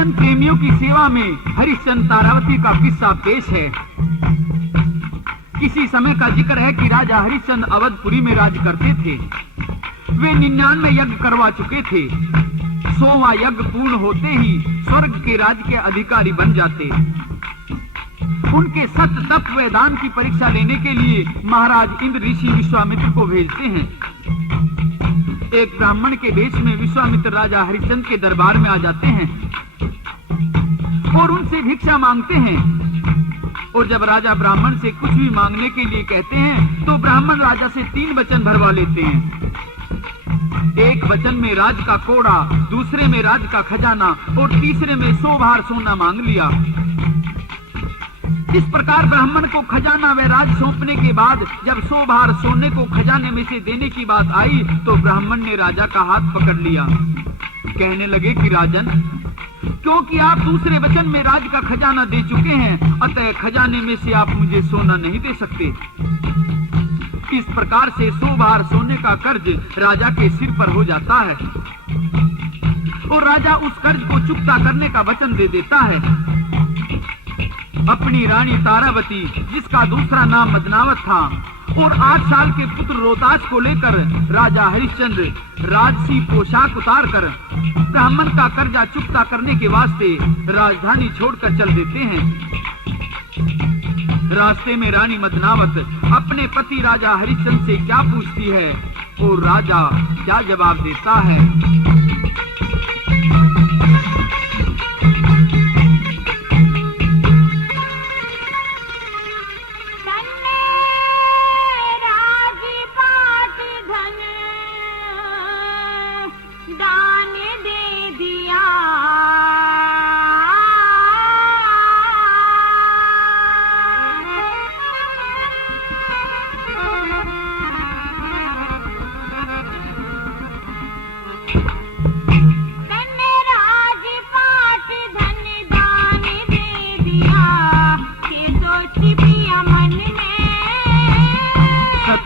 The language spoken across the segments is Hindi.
हरिश्चंद्र प्रेमियों की सेवा में हरिश्चंद्र तारावती का किस्सा पेश है। किसी समय का जिक्र है कि राजा हरिश्चंद्र अवधपुरी में राज करते थे। वे 99 यज्ञ करवा चुके थे। 100वां यज्ञ पूर्ण होते ही स्वर्ग के राज के अधिकारी बन जाते। उनके सत्य तप व दान की परीक्षा लेने के लिए महाराज इंद्र ऋषि विश्वामित्र को भेजते हैं। एक ब्राह्मण के वेश में विश्वामित्र राजा हरिश्चंद्र के दरबार में आ जाते हैं और उनसे भिक्षा मांगते हैं। और जब राजा ब्राह्मण से कुछ भी मांगने के लिए कहते हैं तो ब्राह्मण राजा से 3 वचन भरवा लेते हैं। एक वचन में राज का कोड़ा, दूसरे में राज का खजाना और तीसरे में 100 भार सोना मांग लिया। इस प्रकार ब्राह्मण को खजाना व राज सौंपने के बाद जब 100 भार सोने को खजाने में से देने की बात आई तो ब्राह्मण ने राजा का हाथ पकड़ लिया। कहने लगे कि राजन, क्योंकि आप दूसरे वचन में राज का खजाना दे चुके हैं, अतः खजाने में से आप मुझे सोना नहीं दे सकते। इस प्रकार से 100 भार सोने का कर्ज राजा के सिर पर हो जाता है और राजा उस कर्ज को चुकता करने का वचन दे देता है। अपनी रानी तारावती, जिसका दूसरा नाम मदनावत था, और 8 साल के पुत्र रोहतास को लेकर राजा हरिश्चंद्र राजसी पोशाक उतार कर ब्राह्मण का कर्जा चुकता करने के वास्ते राजधानी छोड़कर चल देते हैं। रास्ते में रानी मदनावत अपने पति राजा हरिश्चंद्र से क्या पूछती है और राजा क्या जवाब देता है।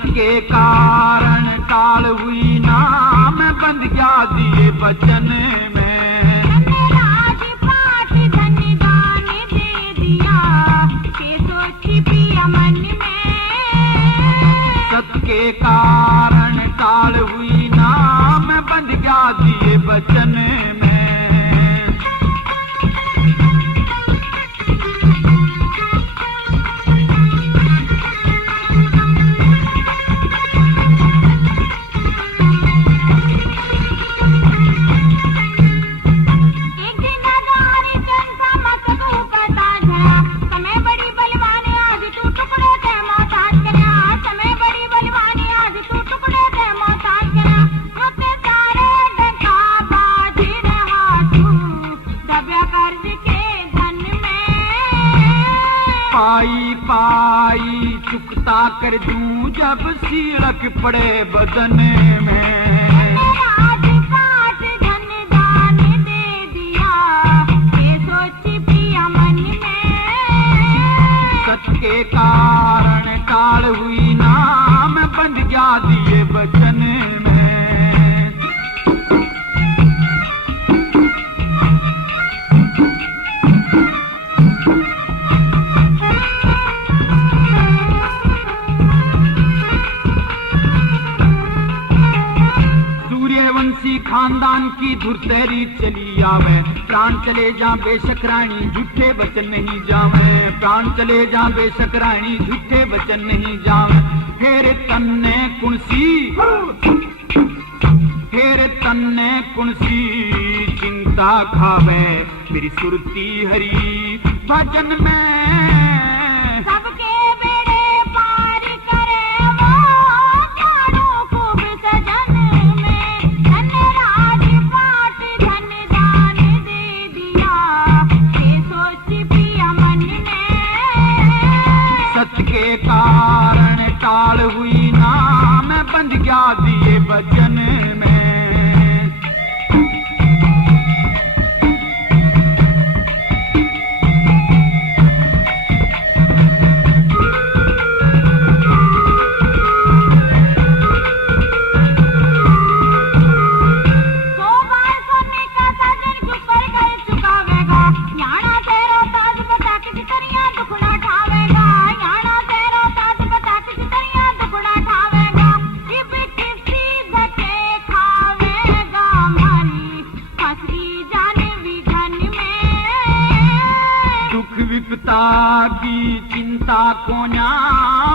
के कारण टाल हुई नाम बंद गया दिए बचन में। राजपाट धन दान दे दिया के सोची पिया मन में। सत के कारण टाल हुई नाम बंद गया दिए बचन में। पाई चुकता कर दूं जब सीलक पड़े बदन में। राजपाट धन दान दे दिया ये सोची पिया मन में। सत के कारण टाल हुई नाम बंद गया दिए बचन में। खानदान की धुरतेरी चली आवे, प्राण चले जा बेशक रानी झूठे वचन नहीं जावे। प्राण चले जा बेशक रानी झूठे वचन नहीं जावे। फेर तन्ने कुणसी चिंता खावे मेरी सुरती हरी भजन में। के कारण टाल हुई नाम बंद गया दिए बचन में। सोना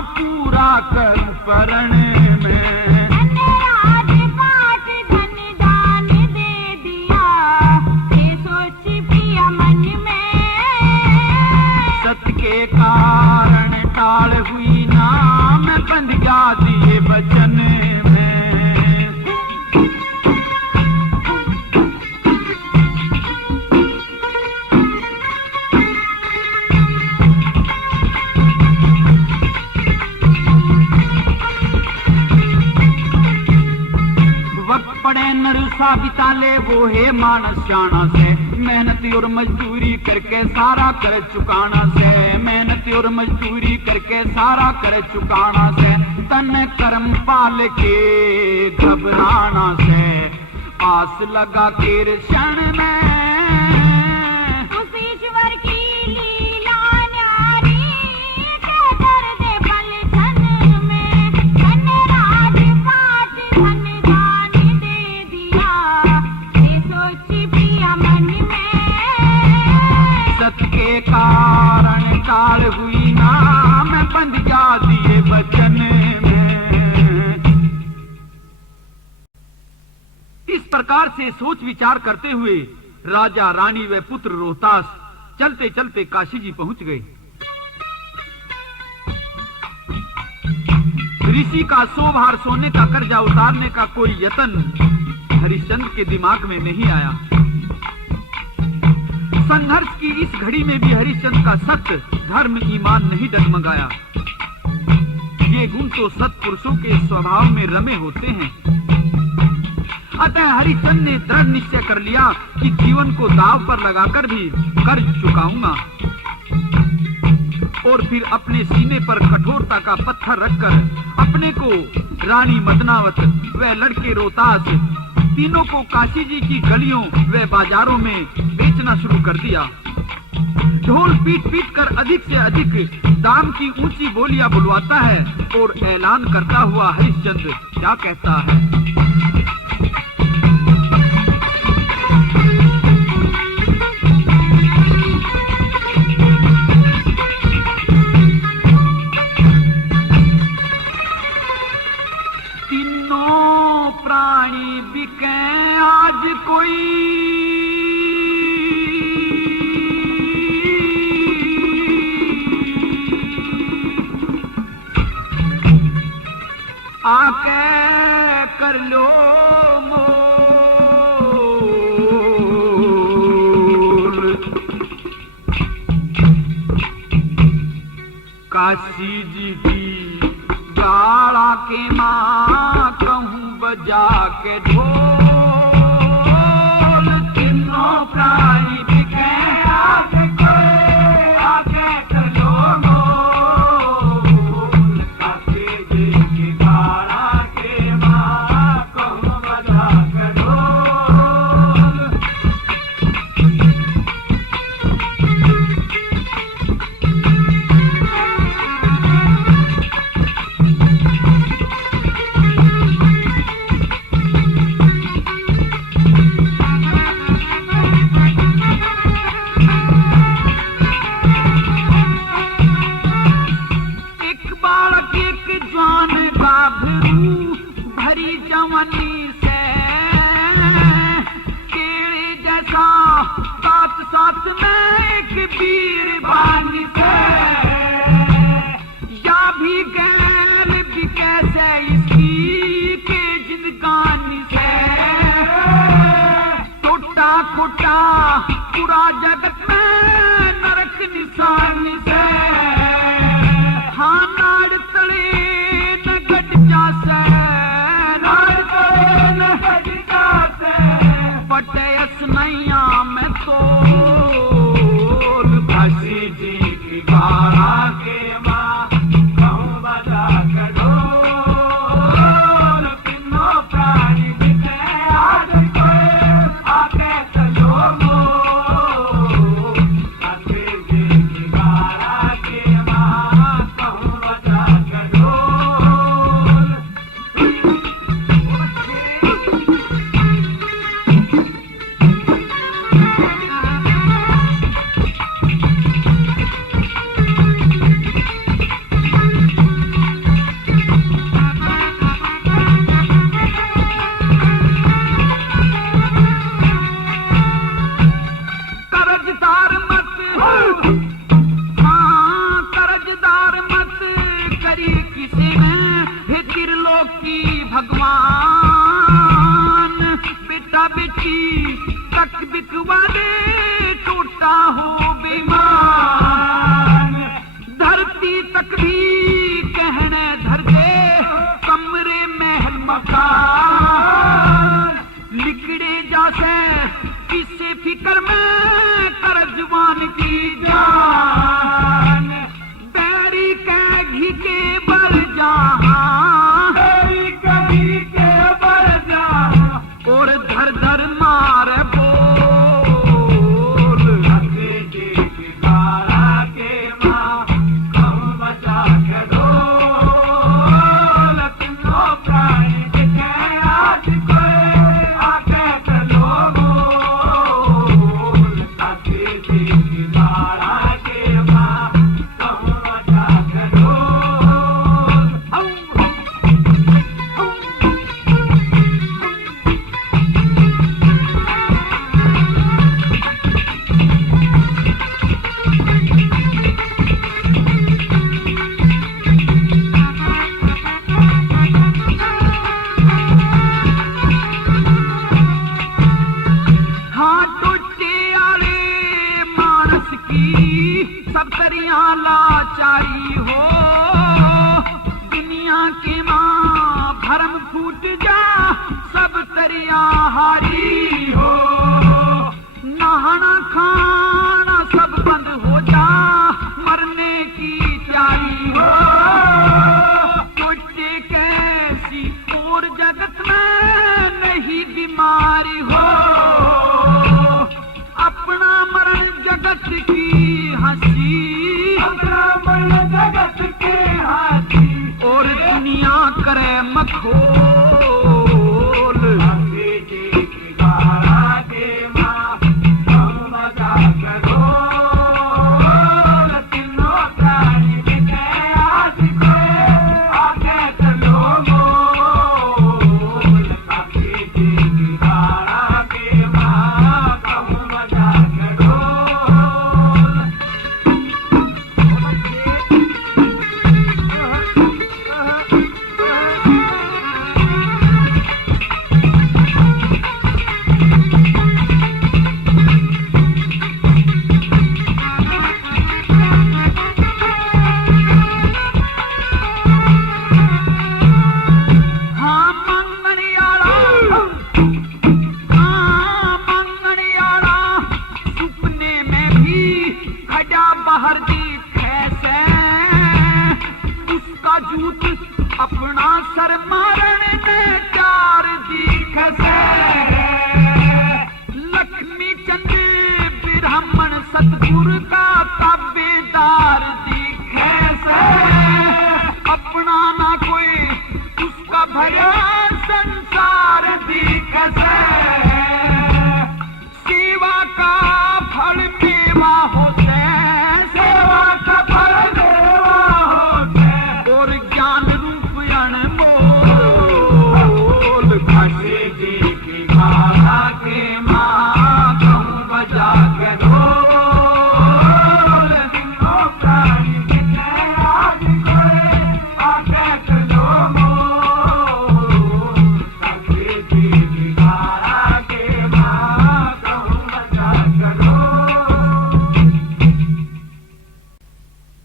पूरा कर परण में। राज पाट धन दान दे दिया, ये सोच पिया मन में। सत के कारण टाल हुई ना, मैं बंध जा दिए वचन में। पड़े नरुसा बिताले वो है मानस जाना से, मेहनत और मजदूरी करके सारा कर चुकाना से। मेहनत और मजदूरी करके सारा कर चुकाना से, तन कर्म पाल के घबराना से। आस लगा के क्षण में उस ईश्वर की लीला न्यारी, के दर्द पल क्षण में। धन राज पाट धन दान दे दिया, ये सोची पिया मन में। सत के कारण टाल हुई ना, मैं बंध जा दिए वचन में। इस प्रकार से सोच विचार करते हुए राजा रानी व पुत्र रोहतास चलते चलते काशी जी पहुंच गए। ऋषि का 100 भार सोने का कर्जा उतारने का कोई यत्न हरिश्चंद्र के दिमाग में नहीं आया। संघर्ष की इस घड़ी में भी हरिश्चंद्र का सत्य, धर्म, ईमान नहीं डगमगाया। ये गुण तो सत्पुरुषों के स्वभाव में रमे होते हैं। अतः हरिश्चंद्र ने दृढ़ निश्चय कर लिया कि जीवन को दांव पर लगाकर भी कर्ज चुकाऊंगा। और फिर अपने सीने पर कठोरता का पत्थर रखकर अपने को रानी मदनावत व लड़के रोहतास तीनों को काशी जी की गलियों व बाजारों में बेचना शुरू कर दिया। ढोल पीट पीट कर अधिक से अधिक दाम की ऊंची बोलियां बुलवाता है और ऐलान करता हुआ हरिश्चंद्र क्या कहता है। तीनों प्राणी बिके आज कोई, आके कर लो मोल। काशी जी की गाड़ा के माँ कहूँ बजा के ढोल। तीनों प्राणी बिके आके कोई, आके कर लो मोल। काशी जी की गाड़ा के माँ कहूँ बजा के ढोल। की भगवान, बेटा बेटी तक बिकवा दे, टूटा हो बेईमान। धरती तक भी कहने धर दे, कमरे महल मकान। लिखड़े जासे किसे फिक्र में, कर जवान की जान। बैरी के घी के बल जहां, बैरी के घी के बल जहां, और धर धर मार बोल। अंग्रेजी की धारा के मां, कम बचा के ढोल। तीनों प्राणी दिखे आज कोई, आके चलो बोल। अंग्रेजी की धारा के मां, कम बचा के ढोल। हाँ टूटे आले मानस की सब तरियां लाचारी हो। दुनिया की माँ भरम फूट जा, सब तरियां हारी हो। नहाना खाना सब बंद हो जा, मरने की तैयारी हो। टूटे कैसी और जगत में नहीं बीमारी हो। अपना मरण जगत की हंसी, अपना मरण जगत के हंसी, और दुनिया करे मखोल। अंग्रेजी की धारा के मां, कम बजा के ढोल। तीनों प्राणी दिखे आज कोई, आके चलो बोल। अंग्रेजी की धारा के मां, कम बजा के ढोल। हाँ मंगनियारा, हाँ मंगनियारा, सुपने में भी खड़ा बाहर दिखे से। उसका जूत अपना सर मारन में चार दिखे से। लक्ष्मी चंद ब्राह्मण सतगुरु का ताबेदार दिखे से। अपना ना कोई उसका भया संसार दिखे से। सेवा का फल मेवा होते, सेवा का फल मेवा होते, और ज्ञान रूप अनमोल। अंग्रेजी की धारा के मां, कम बजा के ढोल। तीनों प्राणी दिखे आज कोई, आके चलो बोल। अंग्रेजी की धारा के मां, कम बजा के ढोल।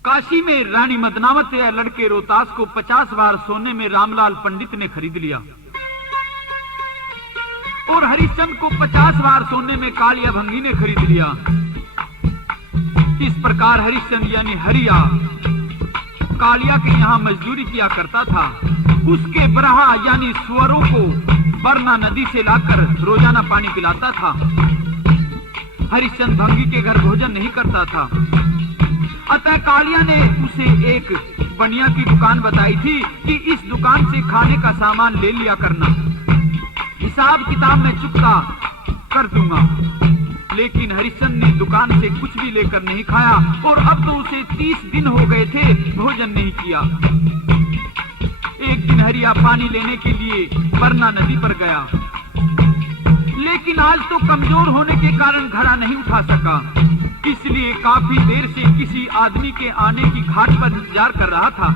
काशी में रानी मदनावत या लड़के रोहतास को 50 बार सोने में रामलाल पंडित ने खरीद लिया, और हरिश्चंद्र को 50 बार सोने में कालिया भंगी ने खरीद लिया। इस प्रकार हरिश्चंद्र यानी हरिया कालिया के यहाँ मजदूरी किया करता था। उसके बरहा यानी सुअरों को बरना नदी से लाकर रोजाना पानी पिलाता था। हरिश्चंद्र भंगी के घर भोजन नहीं करता था। अतः कालिया ने उसे एक बनिया की दुकान बताई थी कि इस दुकान से खाने का सामान ले लिया करना, हिसाब किताब में चुकता कर दूंगा। लेकिन हरिश्चंद्र ने दुकान से कुछ भी लेकर नहीं खाया, और अब तो उसे 30 दिन हो गए थे भोजन नहीं किया। एक दिन हरिया पानी लेने के लिए बरना नदी पर गया, लेकिन आज तो कमजोर होने के कारण घड़ा नहीं उठा सका। इसलिए काफी देर से किसी आदमी के आने की घाट पर इंतजार कर रहा था।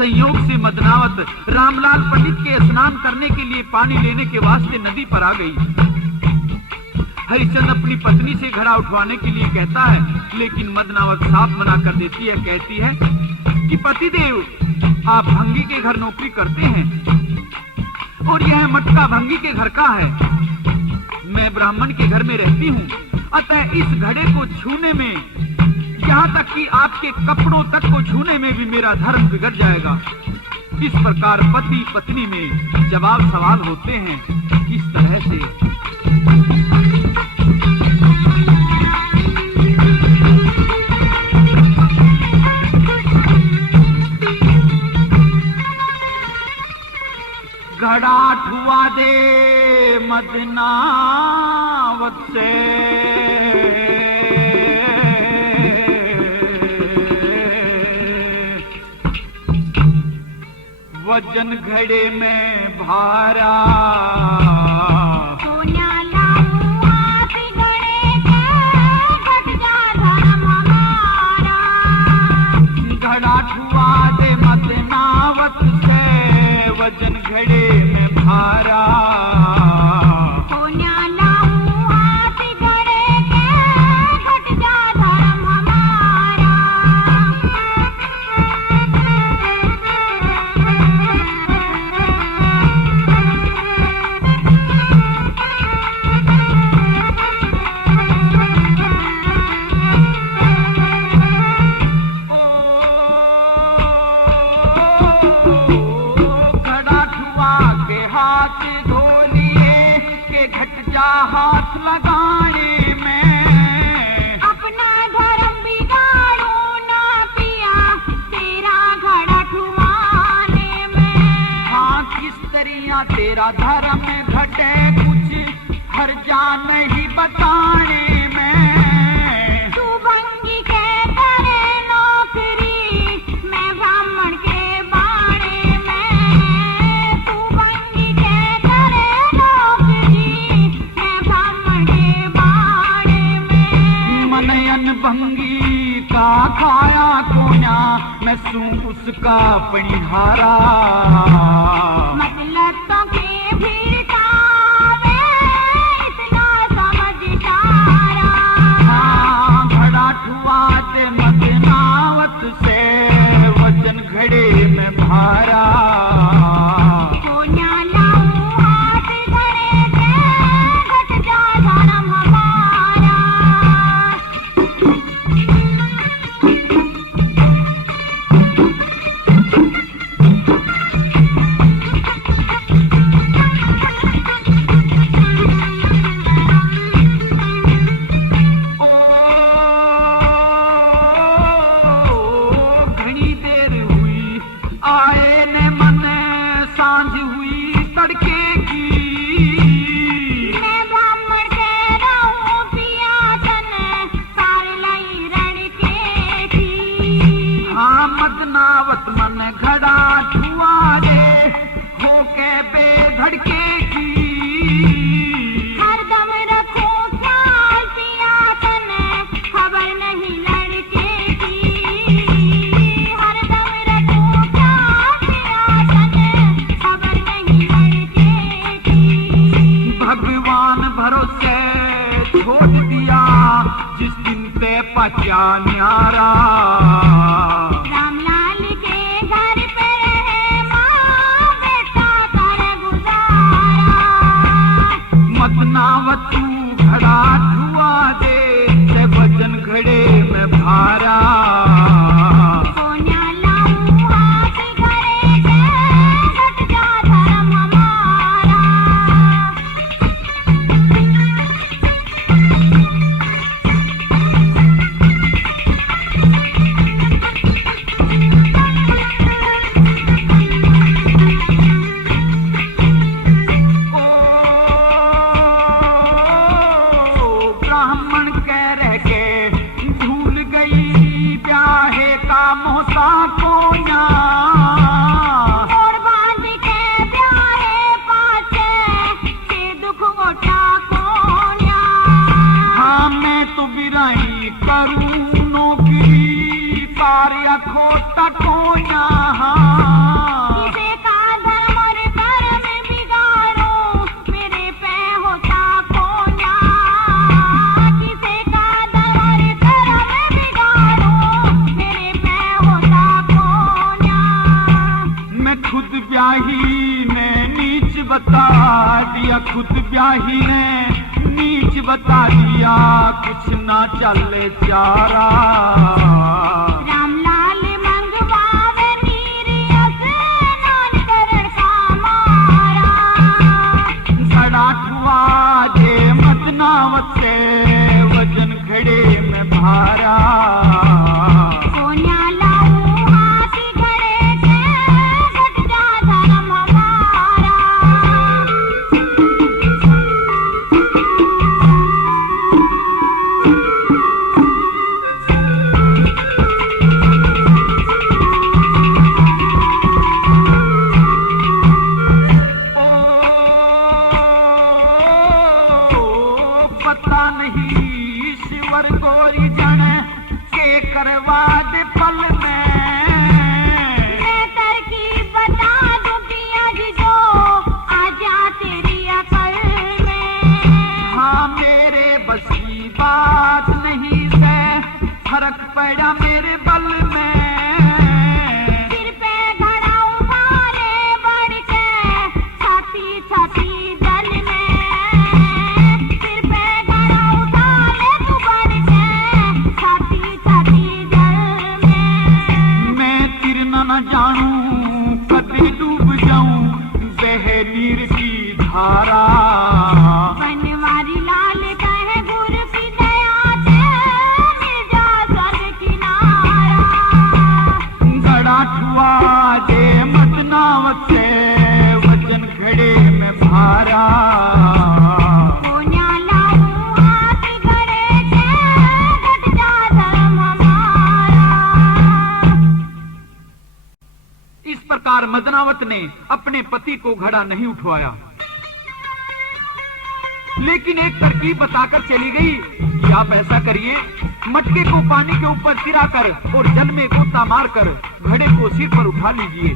संयोग से मदनावत रामलाल पंडित के स्नान करने के लिए पानी लेने के वास्ते नदी पर आ गई। हरिचंद अपनी पत्नी से घड़ा उठवाने के लिए कहता है, लेकिन मदनावत साफ मना कर देती है। कहती है कि पतिदेव, आप भंगी के घर नौकरी करते हैं और यह मटका भंगी के घर का है। मैं ब्राह्मण के घर में रहती हूँ, अतः इस घड़े को छूने में, यहाँ तक कि आपके कपड़ों तक को छूने में भी मेरा धर्म बिगड़ जाएगा। इस प्रकार पति पत्नी में जवाब सवाल होते हैं। इस तरह से घड़ा ठुआ दे मदनावत से, वजन घड़े में भारा, सोना लाऊं हाथ घड़े के, घट जा धर्म हमारा। घड़ा ठुआ दे मदनावत से, वजन घड़े में भारा, सोना लाऊं हाथ घड़े के, घट जा धर्म हमारा। हाथ लगाने में अपना धर्म बिगाड़ो ना पिया, तेरा घड़ा ठुआने में। हाँ, किस तरिया तेरा धर्म घटे, कुछ हर जा नहीं बताने में। तू भंगी के करे नौकरी, मैं ब्राह्मण के बाणे में। तू भंगी के करे नौकरी, मैं ब्राह्मण के बाणे में। मनयन भंगी का खाया कोना, मैं सू उसका पणिहारा। मतलबों के भिड़कावे, इतना समझ सारा। हाँ, घड़ा ठुआ दे मदनावत से, वजन घड़े में भारा। सोना लाऊं हाथ घड़े के, घट जा धर्म हमारा। घनी देर हुई आए ने मन, सांझ हुई तड़के की। मैं ब्राह्मण के रहूं पिया तन, सार लई रणके की। हाँ, मदनावत मन घड़ा ठुआ दे, होके बेधड़के की। हरदम रखो ख्याल पिया तन, खबर नहीं लड़के की। हरदम रखो ख्याल पिया तन, खबर नहीं लड़के की। भगवान भरोसे छोड़ दिया, जिस दिन ते पचा न्यारा। रामलाल के घर पे रहे माँ बेटा कर गुजारा। मदनावत तू घड़ा ठुआ दे, ते वजन घड़े में भारा। सोना लाऊं हाथ घड़े के, घट जा धर्म हमारा। खुद ब्याही ने नीच बता दिया, खुद ब्याही ने नीच बता दिया, कुछ ना चले चारा। रामलाल मंगवावे नीरियस नान करण का मारा। सड़ाठुआ जे मतनावत से वजन खड़े में भारा। सोनिया लाऊं हाथी घड़े से घट जा धर्म हमारा। पता नहीं ईश्वर गोरी जने के करवा दे पल में। मैं तरकीब बता दूं पिया जी जो आ जा तेरी अकल में। हाँ मेरे बस की बात नहीं है, फर्क पड़ा मेरे बल में। सिर पे घड़ा उठा ले बढ़ के छाती छाती दल में। सिर पे घड़ा उठा ले तू बढ़ के छाती छाती दल में। मैं तिरना न जानूं कभी डूब जाऊं बह नीर की धारा। बनवारी लाल कहे गुर की दया से मिल जा स्वर्ग किनारा। गड़ाठुआ जे मतनावत से वजन खड़े में भारा। सोनिया लाऊं हाथ घड़े से घट जा धर्म हमारा। इस प्रकार मदनावत ने अपने पति को घड़ा नहीं उठवाया, लेकिन एक तरकीब बताकर चली गई कि आप ऐसा करिए, मटके को पानी के ऊपर सिराकर और जल में गोता मारकर घड़े को सिर पर उठा लीजिए।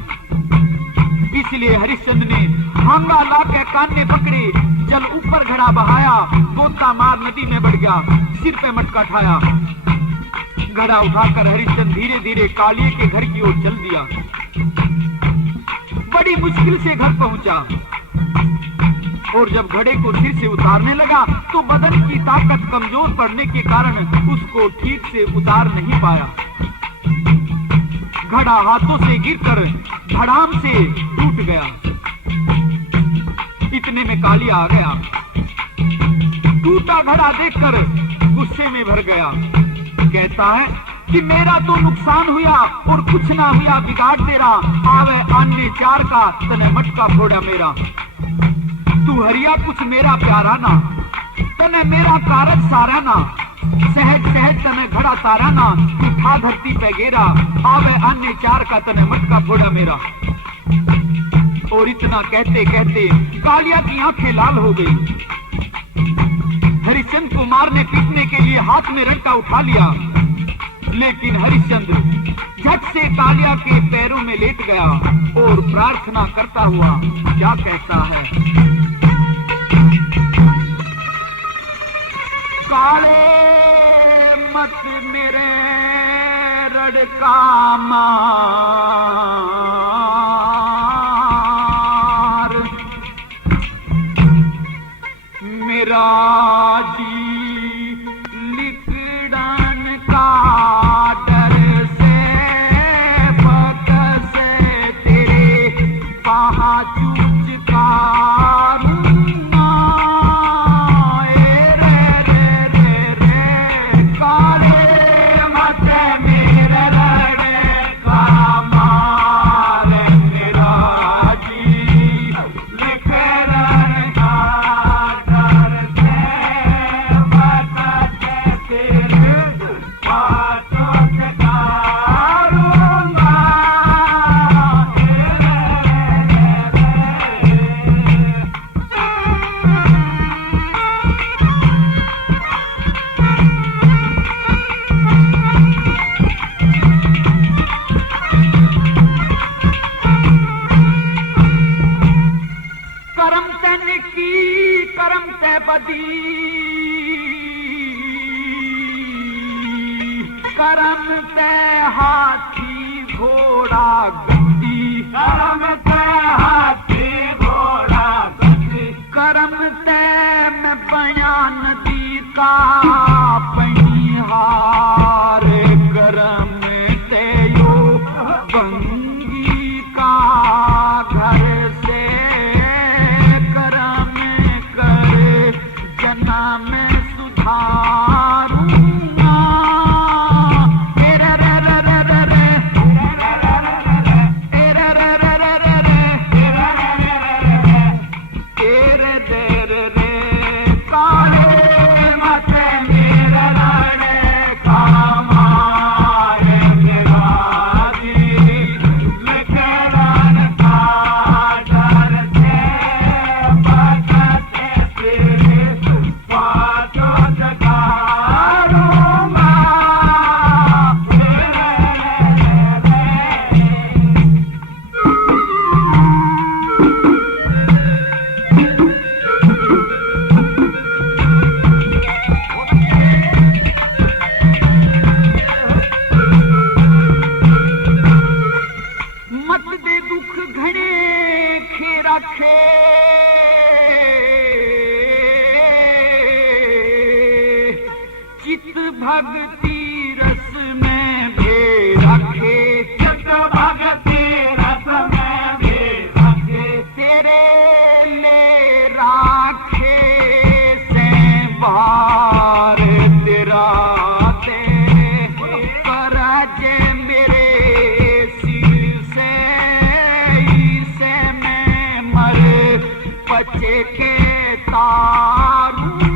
इसलिए हरिश्चंद्र ने हांगा ला के कान्ने पकड़े, जल ऊपर घड़ा बहाया, गोता मार नदी में बढ़ गया, सिर पे मटका ठाया। घड़ा उठाकर हरिश्चंद्र धीरे धीरे कालिए के घर की ओर चल दिया। बड़ी मुश्किल से घर पहुंचा और जब घड़े को सिर से उतारने लगा तो बदन की ताकत कमजोर पड़ने के कारण उसको ठीक से उतार नहीं पाया। घड़ा हाथों से गिरकर धड़ाम से टूट गया। इतने में कालिया आ गया। टूटा घड़ा देखकर गुस्से में भर गया। कहता है कि मेरा तो नुकसान हुआ और कुछ ना हुआ बिगाड़ तेरा। आवे अन्य चार का तने मटका फोड़ा मेरा। तू हरिया कुछ मेरा प्यारा ना, तने मेरा कारज सारा ना। सहज सहज तने घड़ा तारा ना, उठा धरती पे गेरा। आवे अन्य चार का तने मटका फोड़ा मेरा। और इतना कहते कहते कालिया की आंखें लाल हो गई। हरिश्चंद्र को मारने पीटने के लिए हाथ में रंका उठा लिया, लेकिन हरिश्चंद्र झट से कालिया के पैरों में लेट गया और प्रार्थना करता हुआ क्या कहता है। काले मत मेरे रड़का मार, मेरा जी लिकड़न का डर से भक्त से तेरे पहा चूचका करम ते हाथी घोड़ा गद्दी करम ते रखे चित भक्ति रस में भे रखे, चित भक्ति रस में भे रखे, तेरे ले राखे से बार तेरा दे पराजय मेरे सिर से मैं मर बचे के तारूंगा।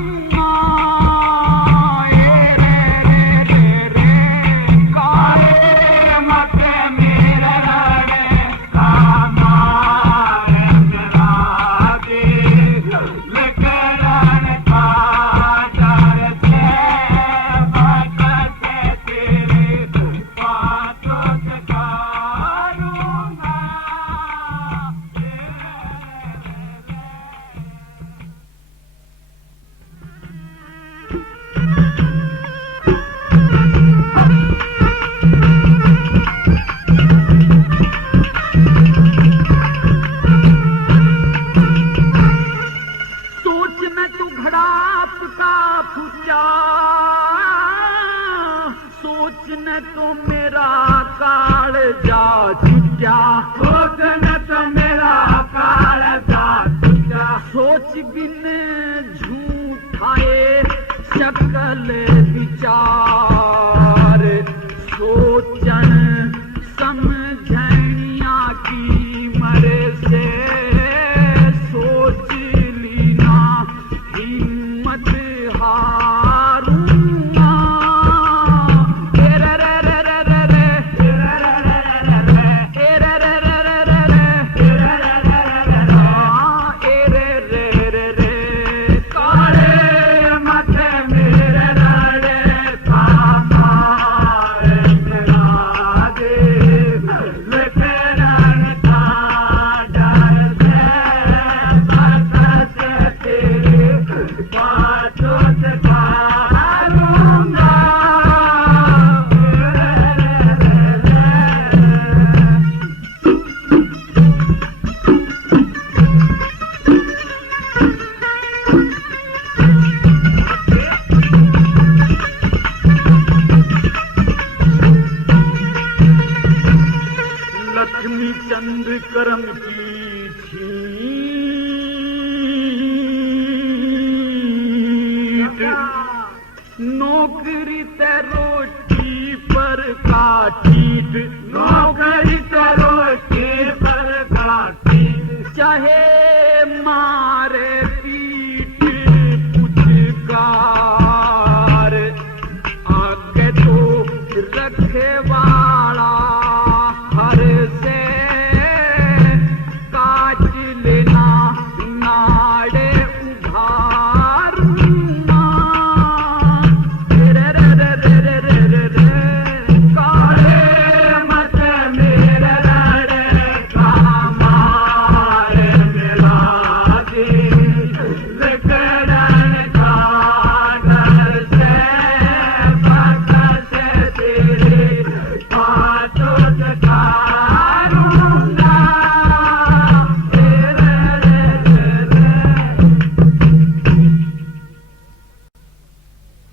तो मेरा काल जा चुका, सोच न तो मेरा काल जा चुका, सोच बिन झूठाए शकल विचार, सोचन समझनिया की मरे से सोच लीना हिम्मत हारूंगा। लक्ष्मी चंद करम की छीट, नौकरी ते रोटी पर काटीट, नौकरी ते रोटी पर काटीट, चाहे मारे पीट पुचकार, आगे तो रखे वाला हर से काट लेना नाड़े उधारूंगा। रे रे रे रे रे रे रे काले मत मेरे लड़े कामारे मेरा दे लेकरन का डर से बच से तेरे पाँचों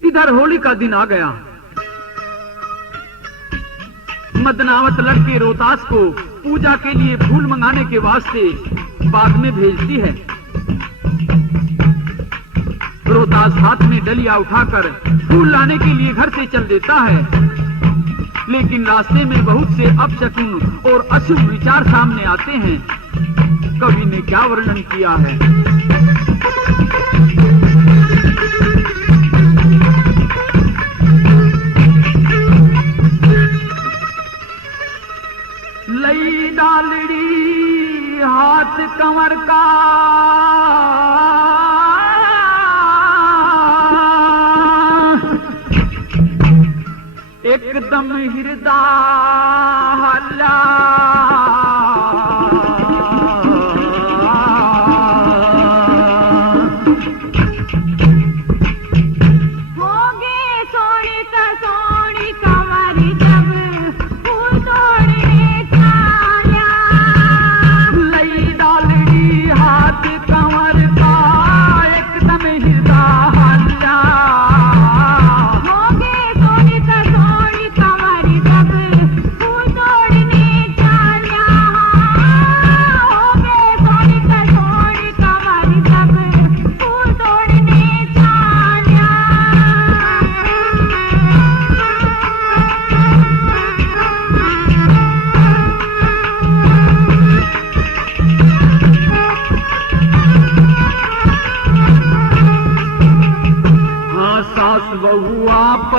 इधर होली का दिन आ गया। मदनावत लड़के रोहतास को पूजा के लिए फूल मंगाने के वास्ते बाग में भेजती है। रोहतास हाथ में डलिया उठाकर फूल लाने के लिए घर से चल देता है, लेकिन रास्ते में बहुत से अपशकुन और अशुभ विचार सामने आते हैं। कवि ने क्या वर्णन किया है? लई डालड़ी हाथ कंवर का एकदम हृदय हल्ला, होगे सोनी कंवर जब फूल तोड़ने चाला, लई डालड़ी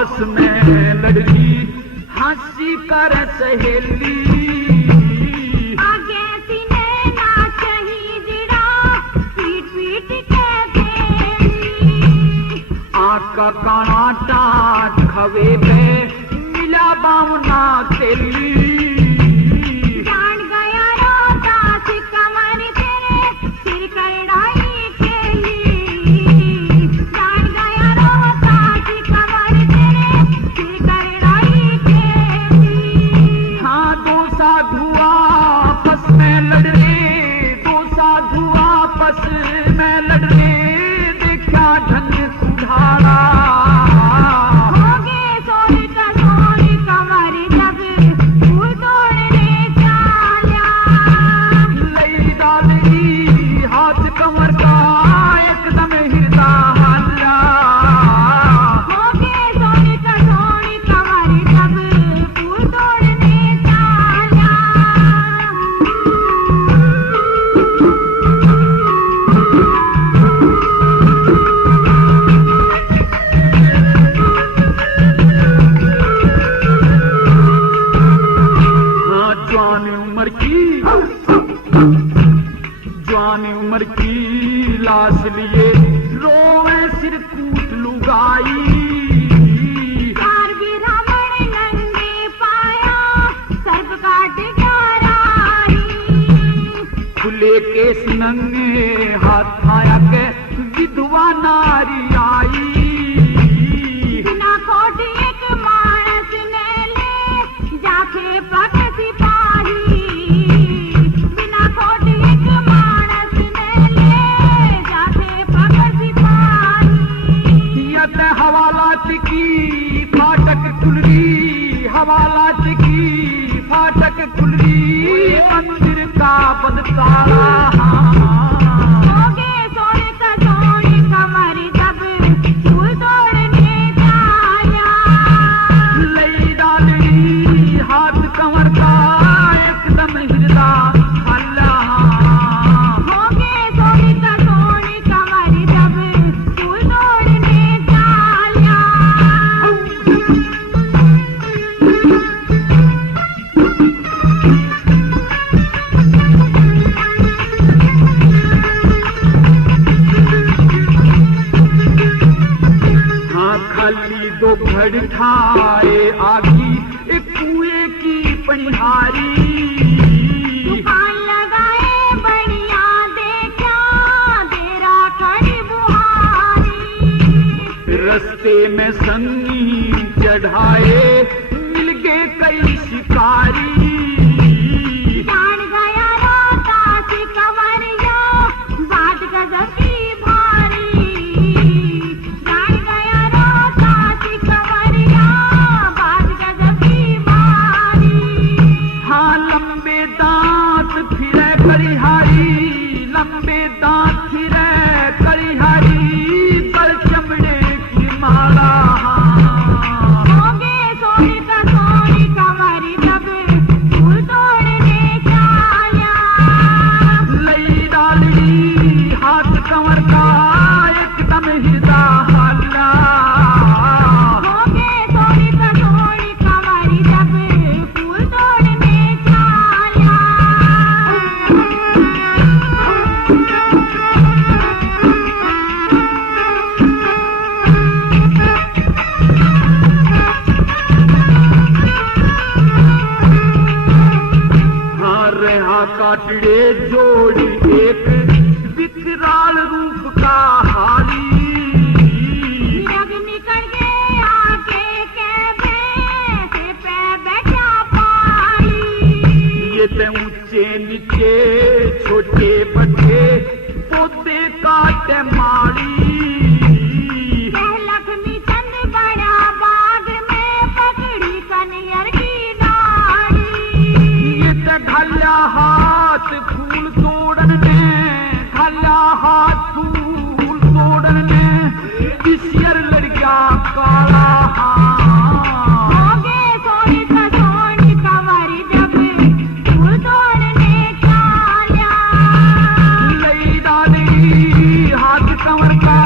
आपस में लड़ली हंसी कर सहेली। आगे सीने ना चही जिड़ा पीट पीट के देली। आँख का काना टाट खवे पे मिला बावना तेली। जान गया रोता सी कमर तेरे सिर करड़ाई केली। जान गया रोता सी कमर तेरे सिर करड़ाई केली। हाँ दो साधु आपस में लड़ने, दो साधु आपस में लड़ने, देखा धन सुधारा। होगे सोनी कमर जब फूल तोड़ने चाल्या। लई डाली हाथ कमर का एकदम हिरदा हल्ला। होगे सोनी कमर जब फूल तोड़ने चाल्या। हाँ जवान उम्र की लाश लिए रोवे सिर कूट लुगाई। कार भी रावण नंगे पाया सर्प काट गाराही। खुले केस नंगे हाथ आया के विधवा नारी आई। बिना खोट एक मानस ने ले जाके पग सिपाही। बिना खोट एक मानस ने ले जाके पग सिपाही। यत हवालात की फाटक खुलरी, हवालात की फाटक खुलरी, मंदिर का बंद ताला। होगे सोनी कमर जब फूल तोड़ने चाल्या। लई डाली हाथ कमर का एकदम हिरदा हल्ला। होगे सोनी कमर जब फूल तोड़ने चाल्या। हाँ खाली दो घड़ ठाए आगी एक कुएं की पनिहारी। दुकान लगाए बढ़िया देखा तेरा खड़ी बुहारी। रस्ते में संगी चढ़ाए मिल गए कई शिकारी। जान गया रोता सी कमरिया बात गजब की भारी। जान गया रोता सी कमरिया बात गजब की भारी। हाँ लंबे दांत फिरे करिहारी, लंबे दांत फिरे करिहारी, गल चमड़े की माला। होगे सोनी कमर जब फूल तोड़ने चाल्या। लई डाली हाथ कमर का एकदम हिरदा हल्ला। होगे सोनी कमर जब फूल तोड़ने चाल्या। हाँ रहा काटड़े जोड़ी एक विकराल रूप का हाली। जग निकल गए आगे के भैंसे पे बैठा पाली। ये ते ऊंचे नीचे छोटे बड़े पोते काटे माड़ी। लक्ष्मी चंद बड़ा बाग में पकड़ी कनियर की नाड़ी। ये ते ढाल्या हाथ फूल तोड़न में, ढाल्या हाथ फूल तोड़न में, किसियर लड़किया काला। होगे सोनी कमर जब फूल तोड़ने चाल्या। लई डाली हाथ कमर का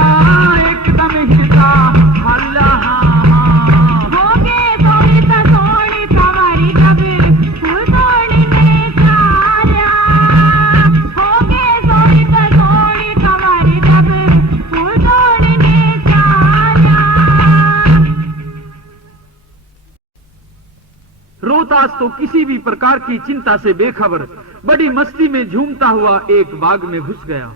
तो किसी भी प्रकार की चिंता से बेखबर बड़ी मस्ती में झूमता हुआ एक बाग में घुस गया।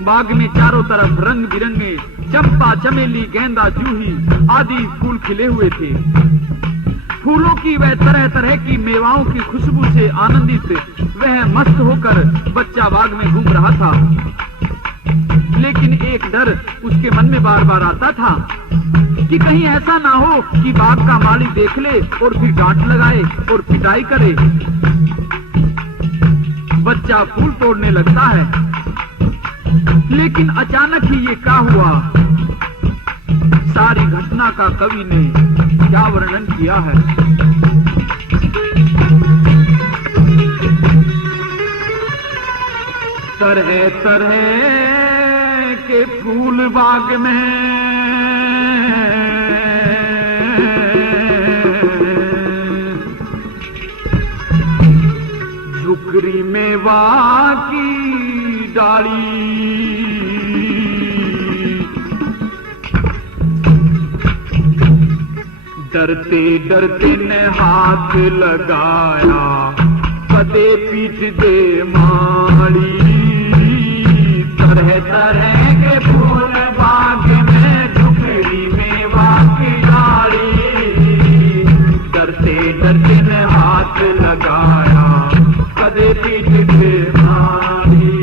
बाग में चारों तरफ रंग बिरंगे चंपा, चमेली, गेंदा, जूही आदि फूल खिले हुए थे। फूलों की वह तरह तरह की मेवाओं की खुशबू से आनंदित वह मस्त होकर बच्चा बाग में घूम रहा था। लेकिन एक डर उसके मन में बार बार आता था कि कहीं ऐसा ना हो कि बाग का मालिक देख ले और फिर डांट लगाए और पिटाई करे। बच्चा फूल तोड़ने लगता है, लेकिन अचानक ही ये क्या हुआ। सारी घटना का कवि ने क्या वर्णन किया है। तरह तरह के फूल बाग में झुकरी मेवा की डाली, डरते डरते ने हाथ लगाया, कदे पीठ दे माड़ी। तरह तरह के फूल बाग में झुकरी मेवा की डाली, डरते डरते ने हाथ लगाया, कदे पीठ दे माड़ी।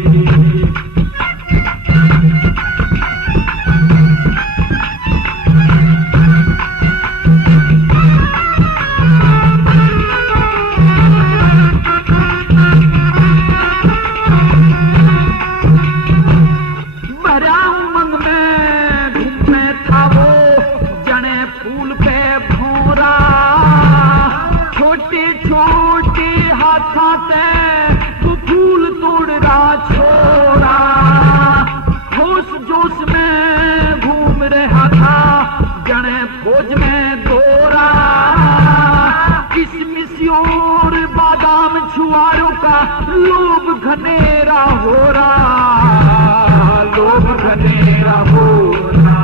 लोभ घनेरा हो रहा, लोभ घनेरा हो रहा।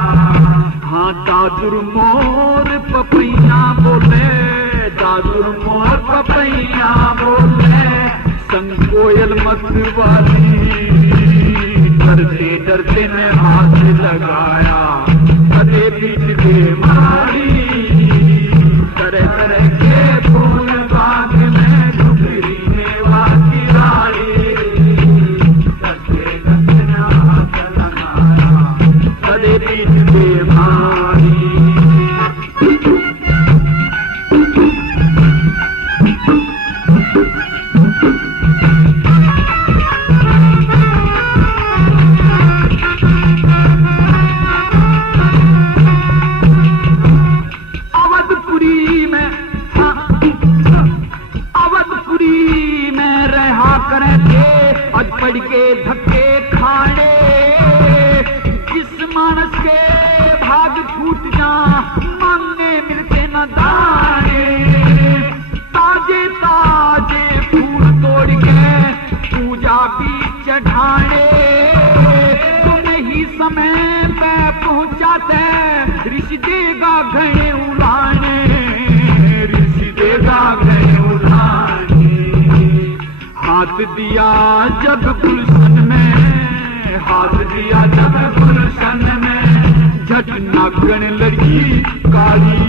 हाँ दादुर मोर पपैया बोले, दादुर मोर पपैया बोले, संग कोयल मत वाली। डरते डरते ने हाथ लगाया, कदे पीठ दे मारी। तरह तरह के फूल बाग में झुकरी मेवा की डाली, डरते डरते ने हाथ लगाया, कदे पीठ दे मारी। के धक्के खाने, जिस मानस के भाग फूट जा, मांगने मिलते न दाने। ताजे ताजे फूल तोड़ के पूजा भी चढ़ाने, तुम ही समय पे पहुंचाते, ऋषि देगा घने उलाने, ऋषि देगा घने उलाने। हाथ दिया जब गुलशन में, हाथ दिया जब गुलशन में, झट नागन लड़की काली।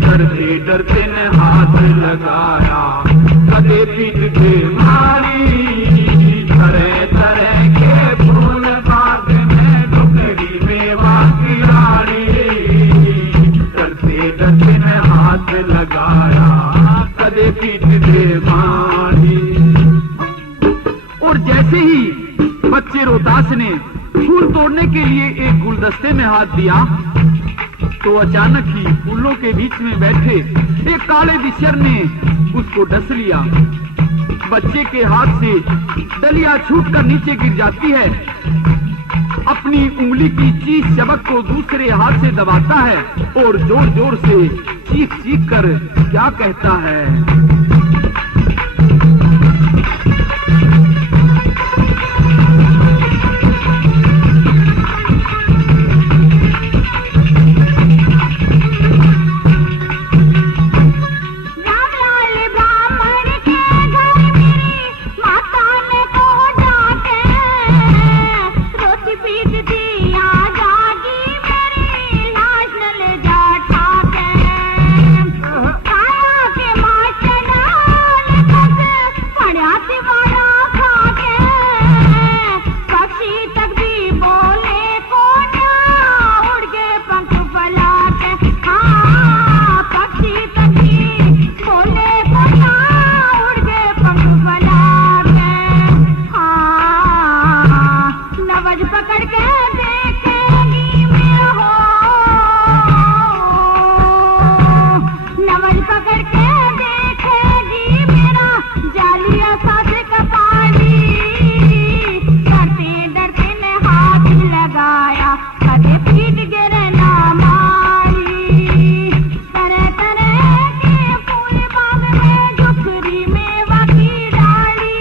डरते डरते ने हाथ लगाया, कदे पीठ दे मारी। तरह तरह के फूल बाग में झुकरी मेवा की डाली, डरते डरते ने हाथ लगाया, कदे पीठ दे मारी। और जैसे ही बच्चे रोहतास ने फूल तोड़ने के लिए एक गुलदस्ते में हाथ दिया, तो अचानक ही फूलों के बीच में बैठे एक काले बिच्छर ने उसको डस लिया। बच्चे के हाथ से डलिया छूटकर नीचे गिर जाती है। अपनी उंगली की चीख चबक को दूसरे हाथ से दबाता है और जोर जोर से चीख चीख कर क्या कहता है। सांस का पानी, डरते डरते ने हाथ लगाया, कदे पीट गिरे ना मारी। तरह तरह के फूल बाग में, झुकरी मेवा की डाली,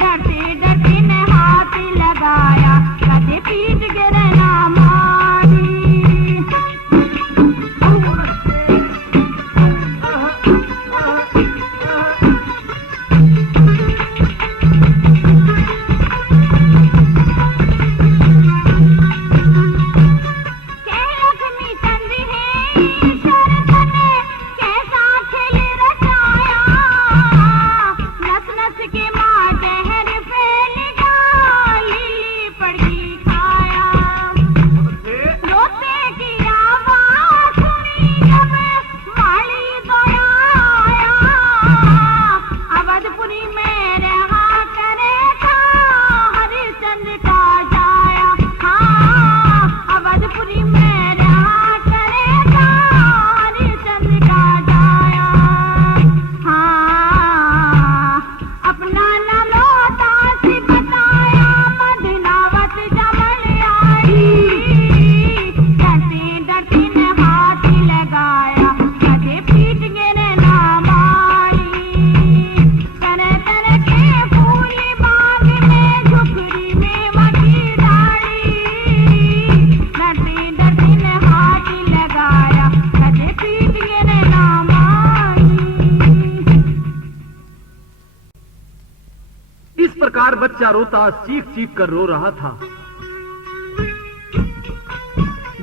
डरते डरते ने हाथ लगाया, कदे पीट गिरे ना मारी। लक्ष्मी चंद है शरत ने कैसा खेल रचाया, नस नस के माँ जहर फैल डाली पड़गी खाया। रोते की आवाज सुनी जब माली दौड़ाया, अवधपुरी में रहा करे था हरिश्चंद्र का जाया। हाँ, अवधपुरी में रहा करे था हरिश्चंद्र का जाया। हाँ, अपना नाम रोहतास बताया, मदनावत जमल आई, डरते डरते ने हाथ लगाया, कदे पीट गिरे ना मारी। तरह तरह के फूल बाग में, झुकरी मेवा की डाली, डरते डरते ने हाथ लगाया, कदे पीट गिरे ना मारी। इस प्रकार बच्चा रोता चीख चीख कर रो रहा था।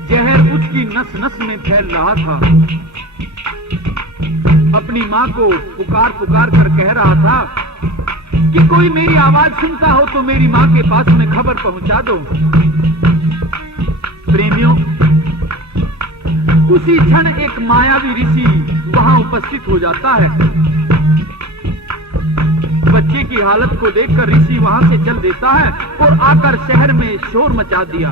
जहर उसकी नस नस में फैल रहा था। अपनी माँ को पुकार पुकार कर कह रहा था कि कोई मेरी आवाज सुनता हो तो मेरी माँ के पास में खबर पहुंचा दो। प्रेमियों, उसी क्षण एक मायावी ऋषि वहां उपस्थित हो जाता है। बच्चे की हालत को देखकर ऋषि वहां से चल देता है और आकर शहर में शोर मचा दिया।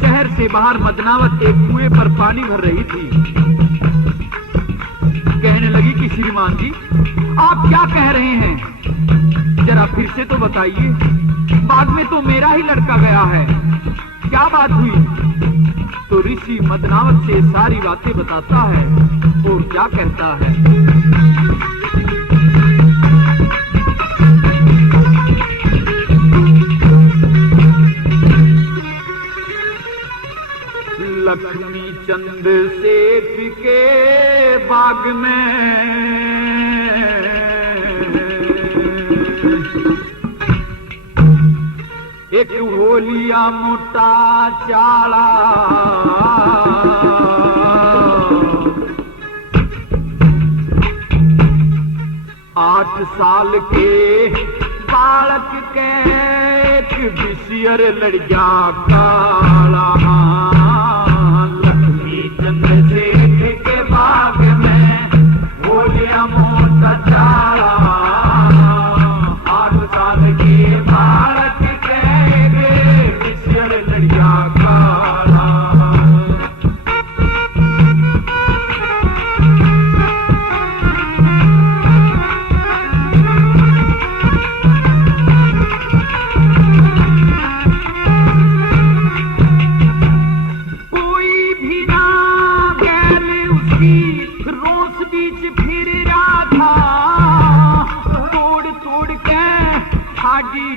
शहर से बाहर मदनावत एक कुएं पर पानी भर रही थी। कहने लगी कि श्रीमान जी, आप क्या कह रहे हैं, जरा फिर से तो बताइए। बाद में तो मेरा ही लड़का गया है, क्या बात हुई? तो ऋषि मदनावत से सारी बातें बताता है और क्या कहता है। लक्ष्मी चंद सेठ के बाग में एक होलिया मोटा चाला, 8 साल के बालक के एक बिसियर लड़िया काला। लक्ष्मी चंद्र सेठ के बाग में होलिया मोटा चाला, 8 साल के बालक के एक बिसियर लड़िया काला।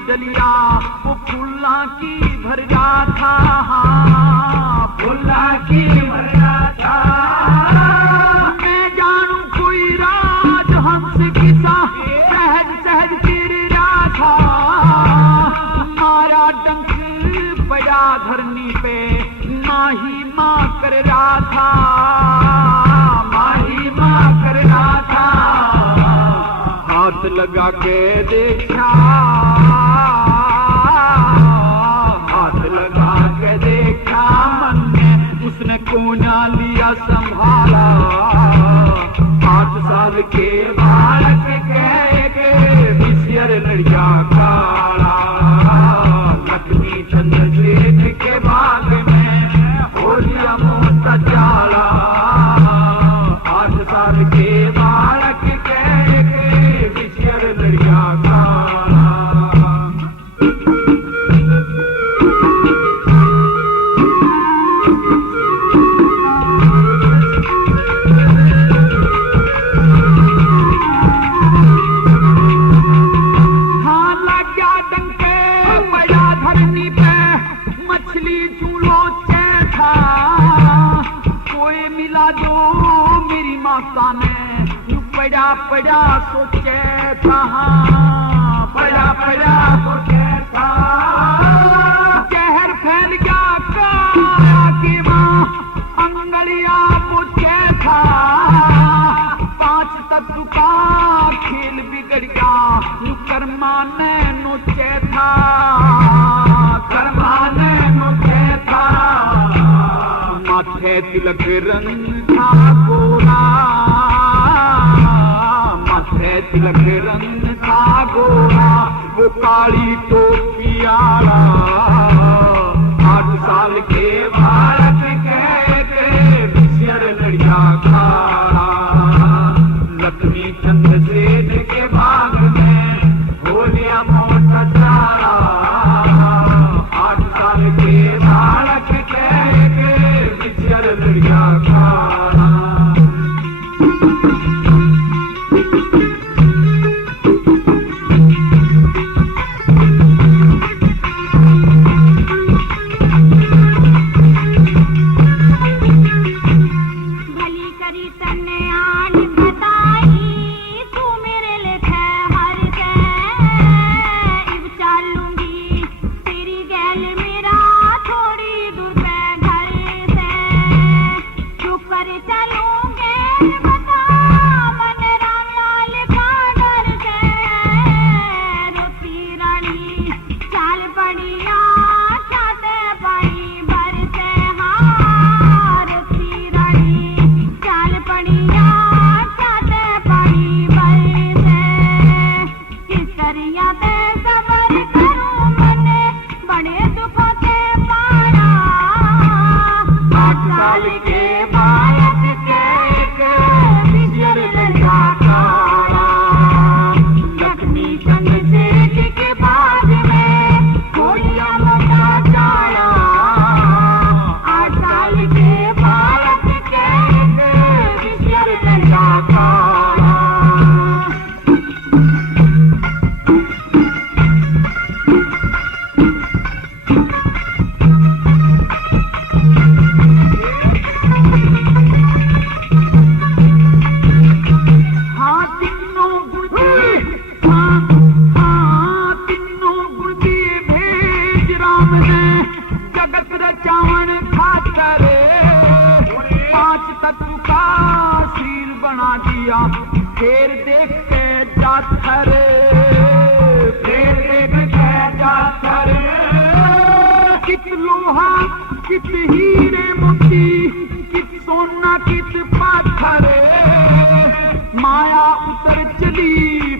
डलिया वो फूला की भर जा था, फूला की भर जा था। मैं जानू कोई राज हंस किसा सहज सहज तेरे राधा, मारा डंक बड़ा धरनी पे माही माँ कर रहा था, माही माँ कर रहा था। हाथ लगा के देखा, उसने कोना लिया संभाला। 8 साल के बालक के बिसियर लड़िया काला। लक्ष्मी चंद्र सेठ के बाग में होलिया मोटा चाला। 8 साल के बालक के चैथा पड़ा पड़ा वो चैथा जहर फैल गया काया की माँ अंगड़िया वो चैथा पांच तत्व का खेल बिगड़ गया कर्मा नो चैथा कर्मा नो चैथा माथे तिलक रंग था गोरा माथे तिलक रंग था गोरा वो काली टोपी आला 8 साल के बालक के बिछड़ लड़िया खाड़ा लक्ष्मी चंद्र सेन के बाग में हो लिया मोटा चारा 8 साल के बालक के बिछड़ लड़िया खाड़ा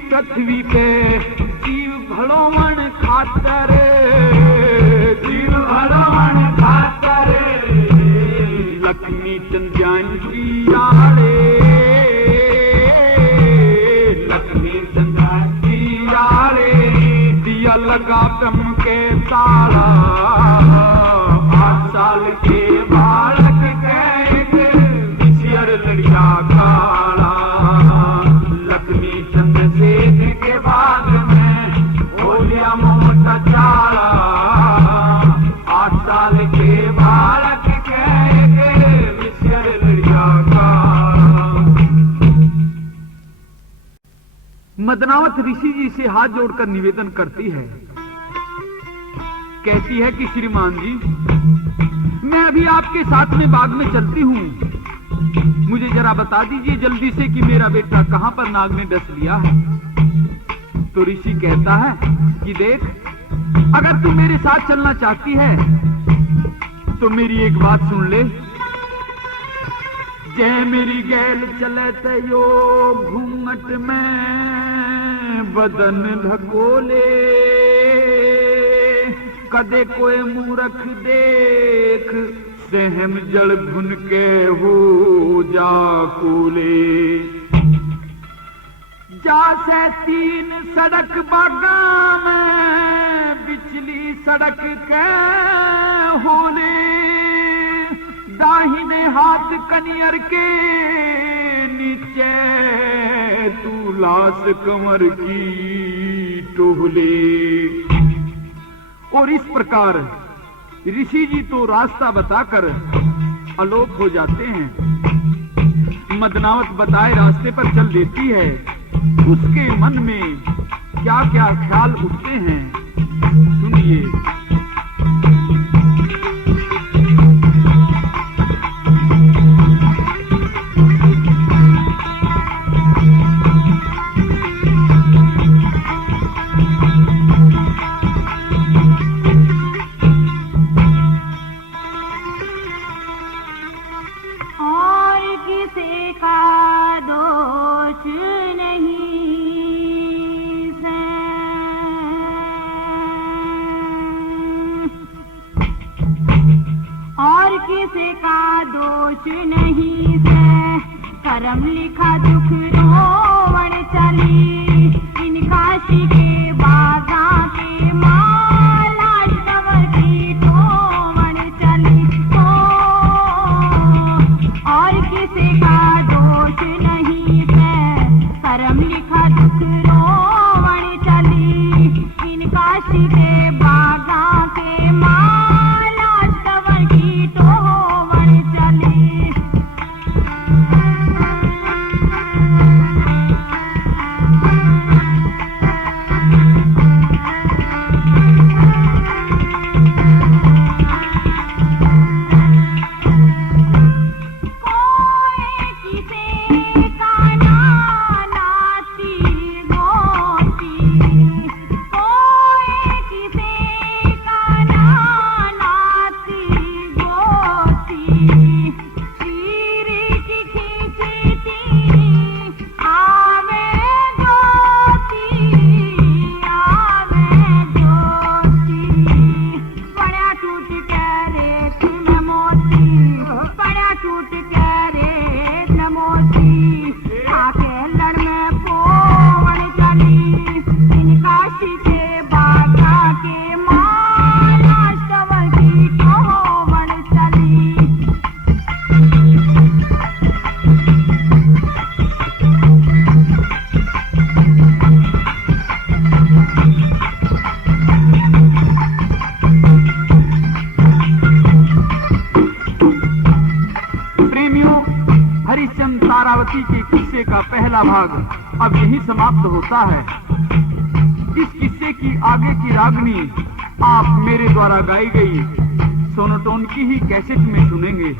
पृथ्वी पे जीव भड़ोवन खातर जीव भड़ोवन खातर लक्ष्मी चंद्रांजी आड़े लक्ष्मी चंद्रांजी आड़े दिया लगा ब्रह्म के ताला 8 साल के बालक के बिछड़ लड़िया काला लक्ष्मी चंद्र सेठ के बाग में हो लिया मोटा चारा 8 साल के बालक के बिछड़ लड़िया काला। मदनावत ऋषि जी से हाथ जोड़कर निवेदन करती है, कहती है कि श्रीमान जी मैं अभी आपके साथ में बाग में चलती हूँ, मुझे जरा बता दीजिए जल्दी से कि मेरा बेटा कहां पर नाग ने डस लिया है। तो ऋषि कहता है कि देख अगर तू मेरे साथ चलना चाहती है तो मेरी एक बात सुन ले। जय मेरी गैल चले तयो घूंघट में बदन ढकोले, कदे कोई मूरख देख सहम जल भुन के हो जा कूले। जा से 3 सड़क बागा में बिचली सड़क के होने, दाहिने हाथ कनियर के नीचे तू लाश कमर की टोहले। और इस प्रकार ऋषि जी तो रास्ता बताकर अलोप हो जाते हैं। मदनावत बताए रास्ते पर चल देती है। उसके मन में क्या क्या ख्याल उठते हैं, सुनिए। और किसी का दोष नहीं से, और किसी का दोष नहीं से, कर्म लिखा दुख रोवण चली, इन काशी के बागा के माला सवर की ठोवण चली। और किसी का दोष नहीं है, कर्म लिखा दुख रोवण चली, इन काशी के बागा के माला सवर की ठोवण चली। हरिश्चंद्र तारावती के किस्से का पहला भाग अब यही समाप्त होता है। इस किस्से की आगे की रागनी आप मेरे द्वारा गाई गई सोनोटोन की ही कैसेट में सुनेंगे।